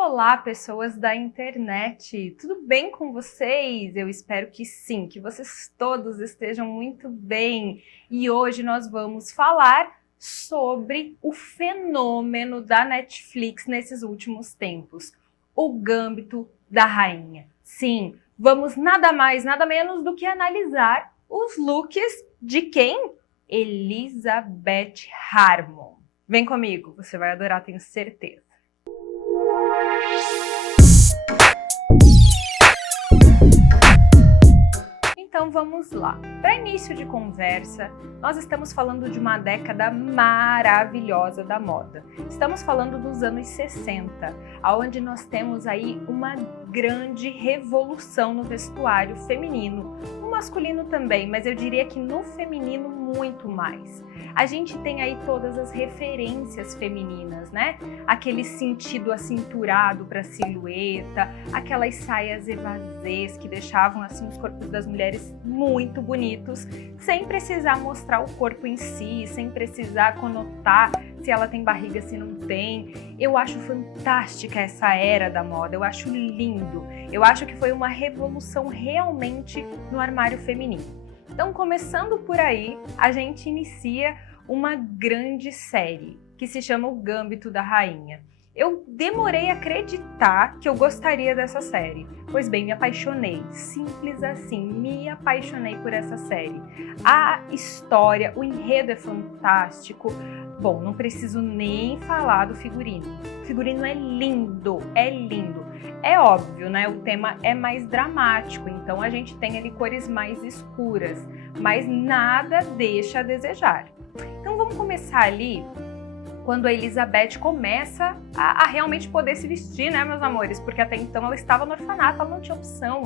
Olá, pessoas da internet! Tudo bem com vocês? Eu espero que sim, que vocês todos estejam muito bem. E hoje nós vamos falar sobre o fenômeno da Netflix nesses últimos tempos, o Gambito da Rainha. Sim, vamos nada mais, nada menos do que analisar os looks de quem? Elizabeth Harmon. Vem comigo, você vai adorar, tenho certeza. Então vamos lá. Para início de conversa, nós estamos falando de uma década maravilhosa da moda. Estamos falando dos anos 60, onde nós temos aí uma grande revolução no vestuário feminino, no masculino também, mas eu diria que no feminino muito mais. A gente tem aí todas as referências femininas, né? Aquele sentido acinturado para silhueta, aquelas saias evasês que deixavam assim os corpos das mulheres muito bonitos, sem precisar mostrar o corpo em si, sem precisar conotar se ela tem barriga, se não tem. Eu acho fantástica essa era da moda, eu acho lindo. Eu acho que foi uma revolução realmente no armário feminino. Então, começando por aí, a gente inicia uma grande série que se chama O Gambito da Rainha. Eu demorei a acreditar que eu gostaria dessa série. Pois bem, me apaixonei. Simples assim, me apaixonei por essa série. A história, o enredo é fantástico. Bom, não preciso nem falar do figurino. O figurino é lindo, é lindo. É óbvio, né? O tema é mais dramático, então a gente tem ali cores mais escuras, mas nada deixa a desejar. Então vamos começar ali quando a Elizabeth começa a realmente poder se vestir, né, meus amores? Porque até então ela estava no orfanato, ela não tinha opção.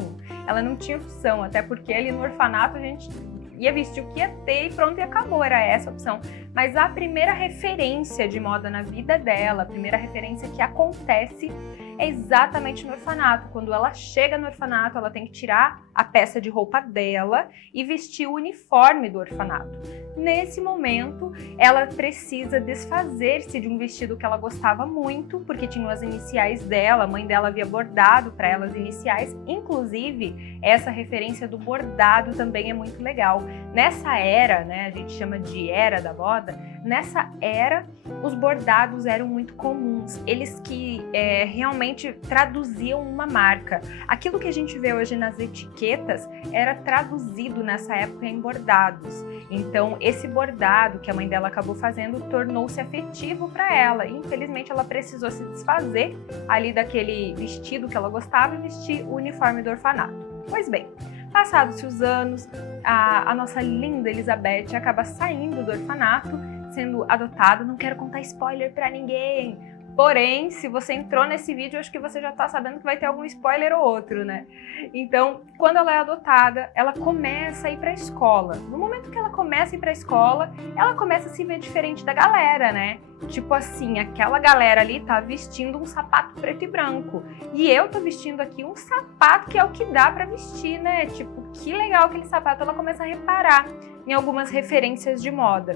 Ela não tinha opção, até porque ali no orfanato a gente ia vestir o que ia ter e pronto, e acabou, era essa a opção. Mas a primeira referência de moda na vida dela, a primeira referência que acontece é exatamente no orfanato. Quando ela chega no orfanato, ela tem que tirar a peça de roupa dela e vestir o uniforme do orfanato. Nesse momento, ela precisa desfazer-se de um vestido que ela gostava muito, porque tinham as iniciais dela, a mãe dela havia bordado para ela as iniciais. Inclusive, essa referência do bordado também é muito legal. Nessa era, né, a gente chama de era da moda, nessa era, os bordados eram muito comuns. Eles que realmente traduziam uma marca. Aquilo que a gente vê hoje nas etiquetas era traduzido nessa época em bordados. Então, esse bordado que a mãe dela acabou fazendo tornou-se afetivo para ela. E, infelizmente, ela precisou se desfazer ali daquele vestido que ela gostava e vestir o uniforme do orfanato. Pois bem, passados-se os anos, a nossa linda Elizabeth acaba saindo do orfanato, sendo adotada. Não quero contar spoiler para ninguém. Porém, se você entrou nesse vídeo, acho que você já tá sabendo que vai ter algum spoiler ou outro, né? Então, quando ela é adotada, ela começa a ir pra escola. No momento que ela começa a ir pra escola, ela começa a se ver diferente da galera, né? Tipo assim, aquela galera ali tá vestindo um sapato preto e branco. E eu tô vestindo aqui um sapato que é o que dá pra vestir, né? Tipo, que legal aquele sapato. Ela começa a reparar em algumas referências de moda.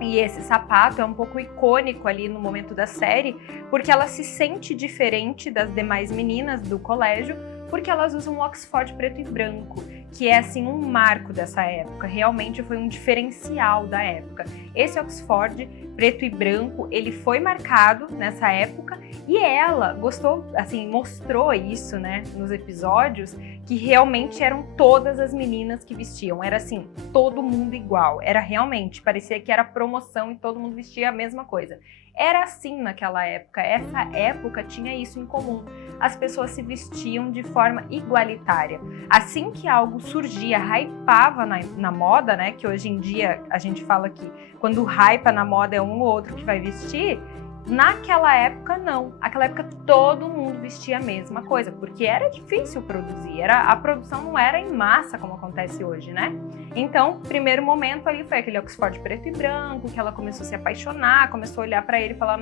E esse sapato é um pouco icônico ali no momento da série, porque ela se sente diferente das demais meninas do colégio, porque elas usam um Oxford preto e branco, que é assim um marco dessa época, realmente foi um diferencial da época. Esse Oxford preto e branco, ele foi marcado nessa época e ela gostou, assim, mostrou isso, né, nos episódios, que realmente eram todas as meninas que vestiam, era assim, todo mundo igual, era realmente, parecia que era promoção e todo mundo vestia a mesma coisa. Era assim naquela época, essa época tinha isso em comum. As pessoas se vestiam de forma igualitária. Assim que algo surgia, hypava na moda, né? Que hoje em dia a gente fala que quando hypa na moda é um ou outro que vai vestir. Naquela época não. Naquela época todo mundo vestia a mesma coisa, porque era difícil produzir. A produção não era em massa como acontece hoje, né? Então, primeiro momento ali foi aquele Oxford preto e branco, que ela começou a se apaixonar, começou a olhar para ele e falar,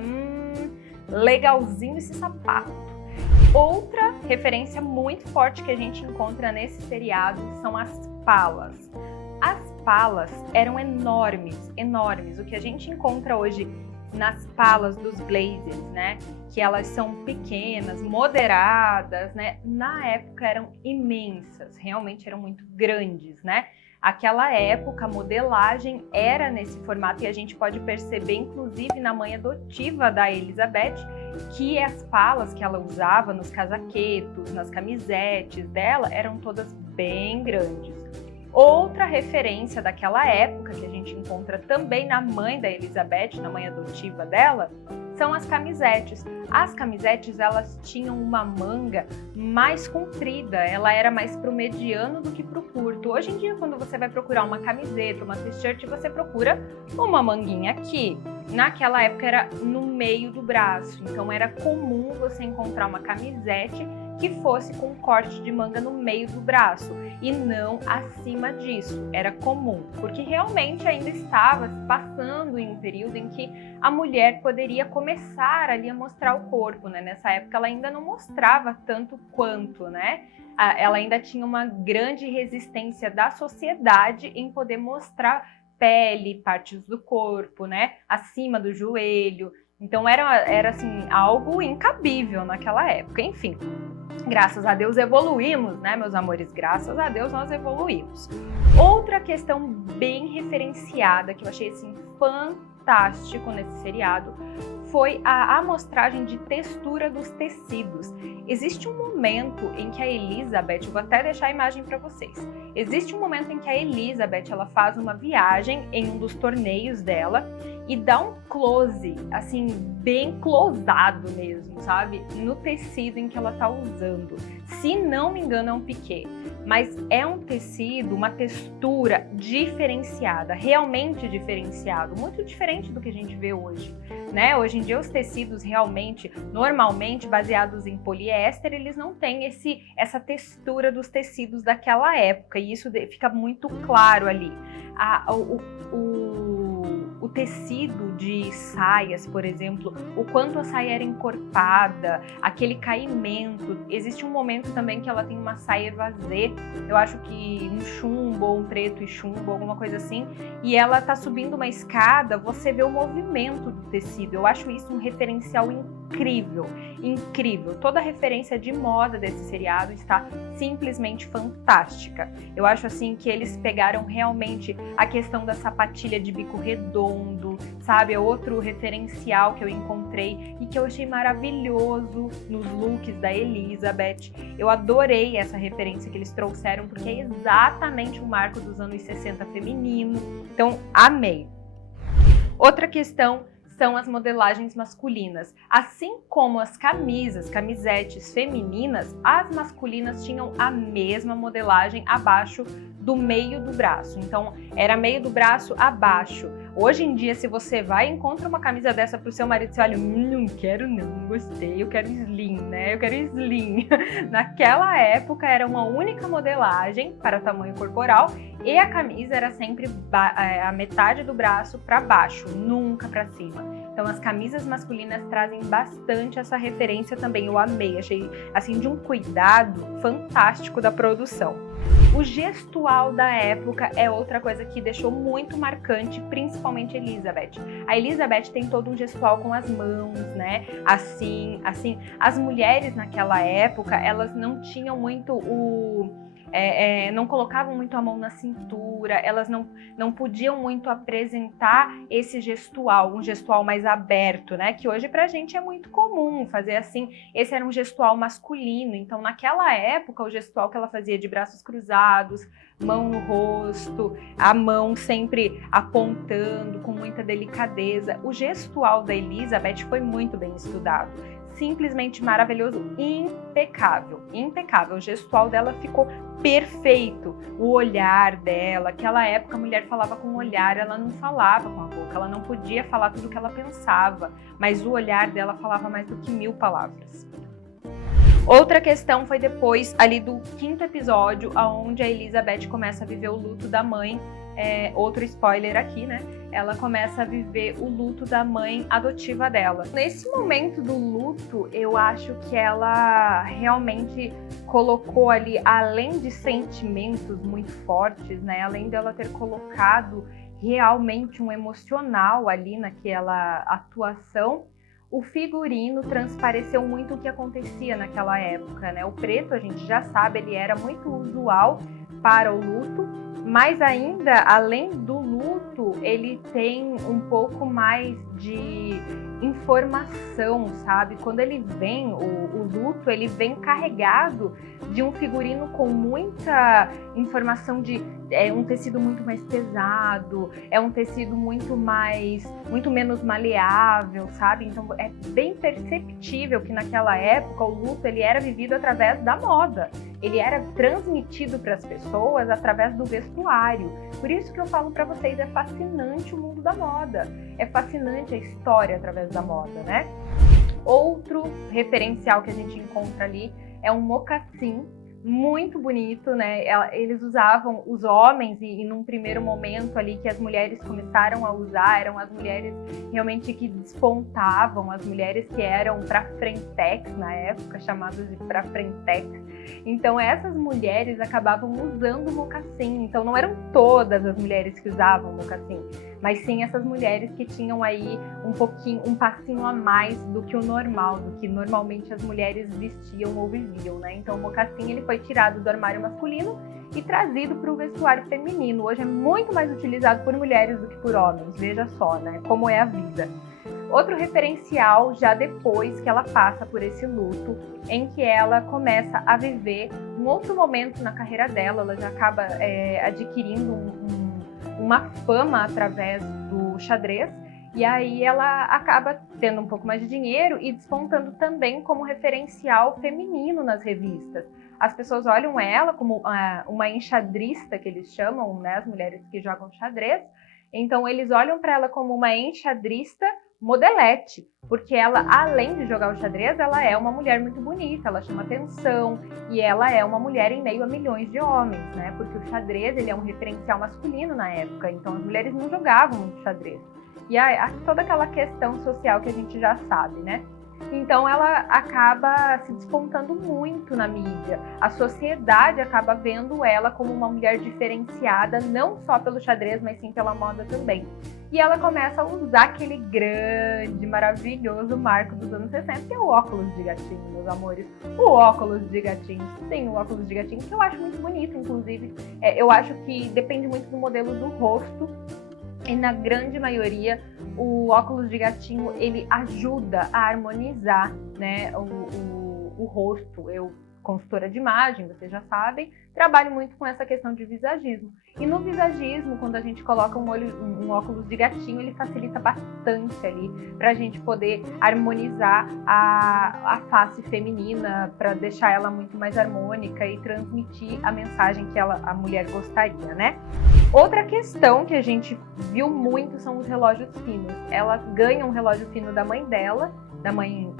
legalzinho esse sapato. Outra referência muito forte que a gente encontra nesse seriado são as palas. As palas eram enormes, enormes. O que a gente encontra hoje nas palas dos blazers, né? Que elas são pequenas, moderadas, né? Na época eram imensas, realmente eram muito grandes, né? Aquela época a modelagem era nesse formato e a gente pode perceber, inclusive na mãe adotiva da Elizabeth, que as palas que ela usava nos casaquetos, nas camisetes dela, eram todas bem grandes. Outra referência daquela época, que a gente encontra também na mãe da Elizabeth, na mãe adotiva dela, são as camisetes. As camisetes, elas tinham uma manga mais comprida, ela era mais pro mediano do que pro curto. Hoje em dia, quando você vai procurar uma camiseta, uma t-shirt, você procura uma manguinha aqui. Naquela época era no meio do braço, então era comum você encontrar uma camisete que fosse com um corte de manga no meio do braço e não acima disso. Era comum, porque realmente ainda estava se passando em um período em que a mulher poderia começar ali a mostrar o corpo, né? Nessa época ela ainda não mostrava tanto quanto, né? Ela ainda tinha uma grande resistência da sociedade em poder mostrar pele, partes do corpo, né? Acima do joelho. Então era assim, algo incabível naquela época. Enfim, graças a Deus evoluímos, né, meus amores? Graças a Deus nós evoluímos. Outra questão bem referenciada que eu achei assim fantástico nesse seriado foi a amostragem de textura dos tecidos. Existe um momento em que a Elizabeth, eu vou até deixar a imagem para vocês. Existe um momento em que a Elizabeth, ela faz uma viagem em um dos torneios dela e dá um close, assim, bem closado mesmo, sabe? No tecido em que ela tá usando. Se não me engano, é um piquê, mas é um tecido, uma textura diferenciada, realmente diferenciado, muito diferente do que a gente vê hoje, né? Hoje em dia os tecidos realmente, normalmente baseados em poliéster, eles não têm essa textura dos tecidos daquela época e isso fica muito claro ali. O tecido de saias, por exemplo, o quanto a saia era encorpada, aquele caimento. Existe um momento também que ela tem uma saia evasê, eu acho que um chumbo ou um preto e chumbo, alguma coisa assim, e ela tá subindo uma escada, você vê o movimento do tecido. Eu acho isso um referencial incrível, incrível. Toda a referência de moda desse seriado está simplesmente fantástica. Eu acho assim que eles pegaram realmente a questão da sapatilha de bico redondo, sabe? É outro referencial que eu encontrei e que eu achei maravilhoso nos looks da Elizabeth. Eu adorei essa referência que eles trouxeram porque é exatamente o marco dos anos 60 feminino. Então, amei. Outra questão são as modelagens masculinas. Assim como as camisetes femininas, as masculinas tinham a mesma modelagem abaixo do meio do braço. Então, era meio do braço abaixo. Hoje em dia, se você vai e encontra uma camisa dessa pro seu marido, você olha, não quero não, gostei, eu quero slim, né? Eu quero slim. Naquela época, era uma única modelagem para tamanho corporal e a camisa era sempre a metade do braço para baixo, nunca para cima. Então as camisas masculinas trazem bastante essa referência também, eu amei, achei assim de um cuidado fantástico da produção. O gestual da época é outra coisa que deixou muito marcante, principalmente Elizabeth. A Elizabeth tem todo um gestual com as mãos, né? Assim. As mulheres naquela época, elas não tinham muito não colocavam muito a mão na cintura, elas não podiam muito apresentar esse gestual, um gestual mais aberto, né? Que hoje pra gente é muito comum fazer assim. Esse era um gestual masculino, então naquela época o gestual que ela fazia de braços cruzados, mão no rosto, a mão sempre apontando com muita delicadeza. O gestual da Elizabeth foi muito bem estudado. Simplesmente maravilhoso, impecável, impecável. O gestual dela ficou perfeito. O olhar dela, aquela época a mulher falava com o olhar, ela não falava com a boca, ela não podia falar tudo o que ela pensava, mas o olhar dela falava mais do que 1000 palavras. Outra questão foi depois ali do 5º episódio, onde a Elizabeth começa a viver o luto da mãe. Outro spoiler aqui, né? Ela começa a viver o luto da mãe adotiva dela. Nesse momento do luto, eu acho que ela realmente colocou ali, além de sentimentos muito fortes, né? Além dela ter colocado realmente um emocional ali naquela atuação, o figurino transpareceu muito o que acontecia naquela época, né? O preto, a gente já sabe, ele era muito usual para o luto, mas ainda, além do luto, ele tem um pouco mais de informação, sabe? Quando ele vem, o luto, ele vem carregado de um figurino com muita informação de um tecido muito mais pesado, é um tecido muito menos maleável, sabe? Então é bem perceptível que naquela época o luto ele era vivido através da moda. Ele era transmitido para as pessoas através do vestuário. Por isso que eu falo para vocês, é fascinante o mundo da moda. É fascinante a história através da moda, né? Outro referencial que a gente encontra ali é um mocassim, muito bonito, né? Eles usavam, os homens, e num primeiro momento ali que as mulheres começaram a usar, eram as mulheres realmente que despontavam, as mulheres que eram pra frentex na época, chamadas de pra frentex. Então essas mulheres acabavam usando mocassim. Então não eram todas as mulheres que usavam mocassim, mas sim essas mulheres que tinham aí um passinho a mais do que o normal, do que normalmente as mulheres vestiam ou viviam, né? Então o mocassim ele foi tirado do armário masculino e trazido para o vestuário feminino. Hoje é muito mais utilizado por mulheres do que por homens, veja só, né? Como é a vida. Outro referencial, já depois que ela passa por esse luto, em que ela começa a viver um outro momento na carreira dela, ela já acaba adquirindo uma fama através do xadrez, e aí ela acaba tendo um pouco mais de dinheiro e despontando também como referencial feminino nas revistas. As pessoas olham ela como uma enxadrista, que eles chamam, né, as mulheres que jogam xadrez. Então eles olham para ela como uma enxadrista modelete, porque ela, além de jogar o xadrez, ela é uma mulher muito bonita, ela chama atenção e ela é uma mulher em meio a milhões de homens, né? Porque o xadrez ele é um referencial masculino na época, então as mulheres não jogavam muito xadrez. E toda aquela questão social que a gente já sabe, né? Então ela acaba se despontando muito na mídia. A sociedade acaba vendo ela como uma mulher diferenciada, não só pelo xadrez, mas sim pela moda também. E ela começa a usar aquele grande, maravilhoso marco dos anos 60, que é o óculos de gatinho, meus amores. O óculos de gatinho. Sim, o óculos de gatinho, que eu acho muito bonito, inclusive. Eu acho que depende muito do modelo do rosto. E na grande maioria, o óculos de gatinho, ele ajuda a harmonizar, né, o rosto. Eu, consultora de imagem, vocês já sabem, trabalho muito com essa questão de visagismo. E no visagismo, quando a gente coloca um óculos de gatinho, ele facilita bastante ali para a gente poder harmonizar a face feminina, para deixar ela muito mais harmônica e transmitir a mensagem que a mulher gostaria, né? Outra questão que a gente viu muito são os relógios finos. Ela ganha um relógio fino da mãe dela, da mãe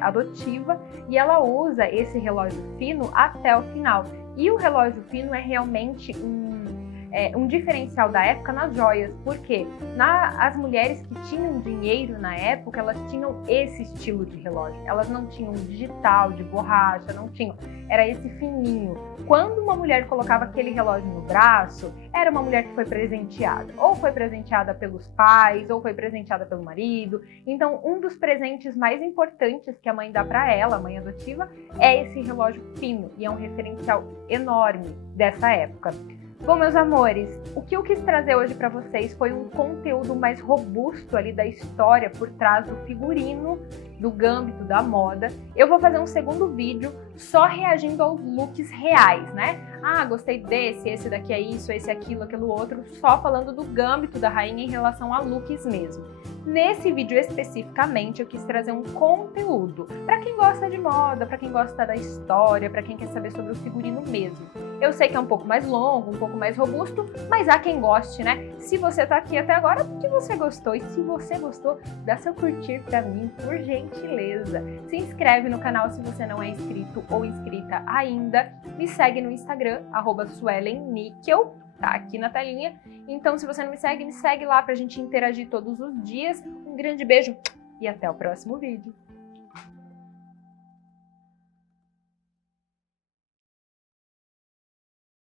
adotiva, e ela usa esse relógio fino até o final. E o relógio fino é realmente um diferencial da época nas joias, porque as mulheres que tinham dinheiro na época, elas tinham esse estilo de relógio. Elas não tinham digital, de borracha, não tinham. Era esse fininho. Quando uma mulher colocava aquele relógio no braço, era uma mulher que foi presenteada. Ou foi presenteada pelos pais, ou foi presenteada pelo marido. Então, um dos presentes mais importantes que a mãe dá para ela, a mãe adotiva, é esse relógio fino. E é um referencial enorme dessa época. Bom, meus amores, o que eu quis trazer hoje para vocês foi um conteúdo mais robusto ali da história por trás do figurino, do gâmbito, da moda. Eu vou fazer um segundo vídeo só reagindo aos looks reais, né? Ah, gostei desse, esse daqui é isso, esse é aquilo, aquilo outro, só falando do gâmbito da rainha em relação a looks mesmo. Nesse vídeo especificamente, eu quis trazer um conteúdo para quem gosta de moda, para quem gosta da história, para quem quer saber sobre o figurino mesmo. Eu sei que é um pouco mais longo, um pouco mais robusto, mas há quem goste, né? Se você tá aqui até agora, porque você gostou. E se você gostou, dá seu curtir pra mim, por gentileza. Se inscreve no canal se você não é inscrito ou inscrita ainda. Me segue no Instagram, @suelennickel, tá aqui na telinha. Então, se você não me segue lá pra gente interagir todos os dias. Um grande beijo e até o próximo vídeo.